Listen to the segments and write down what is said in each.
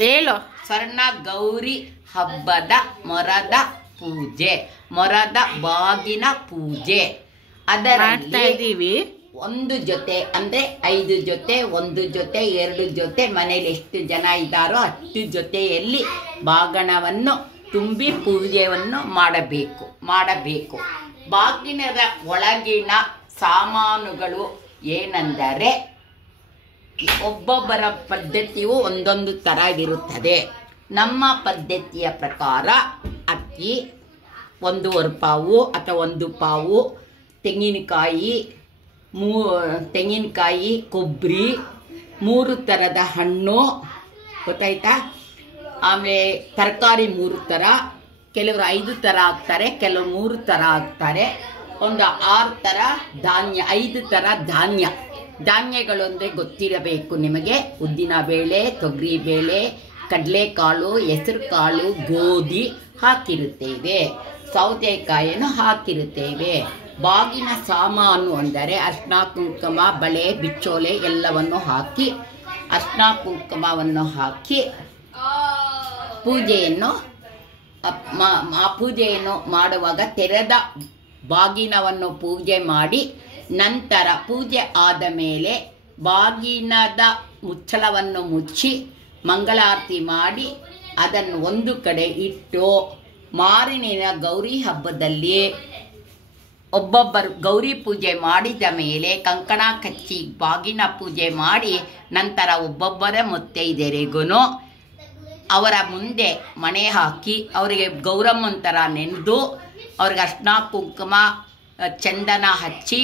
ಹೇಳು. ಸ್ವರ್ಣ ಗೌರಿ ಹಬ್ಬದ ಮೊರದ ಪೂಜೆ, ಮೊರದ ಬಾಗಿನ ಪೂಜೆ. ಅದರಲ್ಲಿ ಒಂದು ಜೊತೆ ಅಂದ್ರೆ 5 ಜೊತೆ, 1 ಜೊತೆ, 2 ಜೊತೆ, ಮನೇಲಿ ಎಷ್ಟು ಜನ ಇದ್ದಾರೋ ಅಷ್ಟು ಜೊತೆಯಲ್ಲಿ ಬಾಗಣವನ್ನು ತುಂಬಿ ಪೂಜೆಯನ್ನು ಮಾಡಬೇಕು. ಬಾಗಿನದ ಒಳಗಿನ ಸಾಮಾನುಗಳು ಏನೆಂದರೆ ಒಬ್ಬೊಬ್ಬರ ಪದ್ಧತಿಯು ಒಂದೊಂದು ಥರ ಇರುತ್ತದೆ. ನಮ್ಮ ಪದ್ಧತಿಯ ಪ್ರಕಾರ ಅಕ್ಕಿ 1.25 ಪಾವು ಅಥವಾ 1 ಪಾವು, ತೆಂಗಿನಕಾಯಿ, ಕೊಬ್ಬರಿ, 3 ಥರದ ಹಣ್ಣು, ಗೊತ್ತಾಯ್ತಾ? ಆಮೇಲೆ ತರಕಾರಿ 3 ಥರ, ಕೆಲವರು 5 ಥರ ಹಾಕ್ತಾರೆ, ಕೆಲವರು 3 ಥರ ಹಾಕ್ತಾರೆ. ಒಂದು 6 ಥರ ಧಾನ್ಯ, 5 ಥರ ಧಾನ್ಯಗಳು ಅಂದರೆ ಗೊತ್ತಿರಬೇಕು ನಿಮಗೆ. ಉದ್ದಿನ ಬೇಳೆ, ತೊಗರಿ ಬೇಳೆ, ಕಡಲೆಕಾಳು, ಹೆಸರು ಕಾಳು, ಗೋಧಿ ಹಾಕಿರುತ್ತೇವೆ, ಸೌತೆಕಾಯಿಯನ್ನು ಹಾಕಿರುತ್ತೇವೆ. ಬಾಗಿನ ಸಾಮಾನು ಅಂದರೆ ಅರ್ಶಿನ, ಕುಂಕುಮ, ಬಳೆ, ಬಿಚ್ಚೋಲೆ ಎಲ್ಲವನ್ನು ಹಾಕಿ, ಅರ್ಶಿನ ಕುಂಕುಮವನ್ನು ಹಾಕಿ ಪೂಜೆಯನ್ನು ಮಾಡುವಾಗ ತೆರೆದ ಬಾಗಿನವನ್ನು ಪೂಜೆ ಮಾಡಿ, ನಂತರ ಪೂಜೆ ಆದ ಮೇಲೆ ಬಾಗಿನದ ಮುಚ್ಚಳವನ್ನು ಮುಚ್ಚಿ ಮಂಗಳಾರತಿ ಮಾಡಿ ಅದನ್ನು ಒಂದು ಕಡೆ ಇಟ್ಟು, ಮಾರನೆಯ ಗೌರಿ ಹಬ್ಬದಲ್ಲಿ ಒಬ್ಬೊಬ್ಬರು ಗೌರಿ ಪೂಜೆ ಮಾಡಿದ ಮೇಲೆ ಕಂಕಣ ಕಚ್ಚಿ ಬಾಗಿನ ಪೂಜೆ ಮಾಡಿ, ನಂತರ ಒಬ್ಬೊಬ್ಬರ ಮುತ್ತೈದೆಯರಿಗೂ ಅವರ ಮುಂದೆ ಮಣೆ ಹಾಕಿ ಅವರಿಗೆ ಗೌರಮ್ಮನ ಥರ ನೆನೆದು ಅವ್ರಿಗೆ ಅರ್ಶಿನ ಕುಂಕುಮ ಚಂದನ ಹಚ್ಚಿ,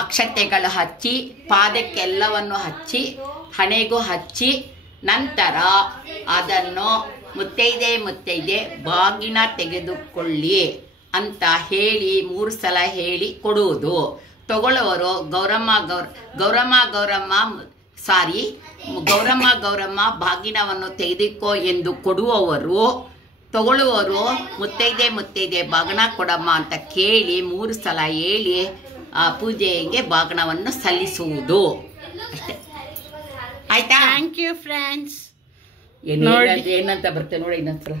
ಅಕ್ಷತೆಗಳು ಹಚ್ಚಿ, ಪಾದಕ್ಕೆಲ್ಲವನ್ನು ಹಚ್ಚಿ, ಹಣೆಗೂ ಹಚ್ಚಿ, ನಂತರ ಅದನ್ನು ಮುತ್ತೈದೆ ಬಾಗಿನ ತೆಗೆದುಕೊಳ್ಳಿ ಅಂತ ಹೇಳಿ 3 ಸಲ ಹೇಳಿ ಕೊಡುವುದು. ತಗೊಳ್ಳೋರು ಗೌರಮ್ಮ ಬಾಗಿನವನ್ನು ತೆಗೆದುಕೋ ಎಂದು ಕೊಡುವವರು, ತಗೊಳ್ಳುವವರು ಮುತ್ತೈದೆ ಬಾಗಣ ಕೊಡಮ್ಮ ಅಂತ ಕೇಳಿ 3 ಸಲ ಹೇಳಿ ಪೂಜೆಗೆ ಬಾಗಣವನ್ನು ಸಲ್ಲಿಸುವುದು ಅಷ್ಟೇ. ಆಯ್ತಾ? Thank you friends. ಏನಂತ ಬರ್ತೇನೆ ನೋಡಿ ಇನ್ನೊಂದ್ಸಲ.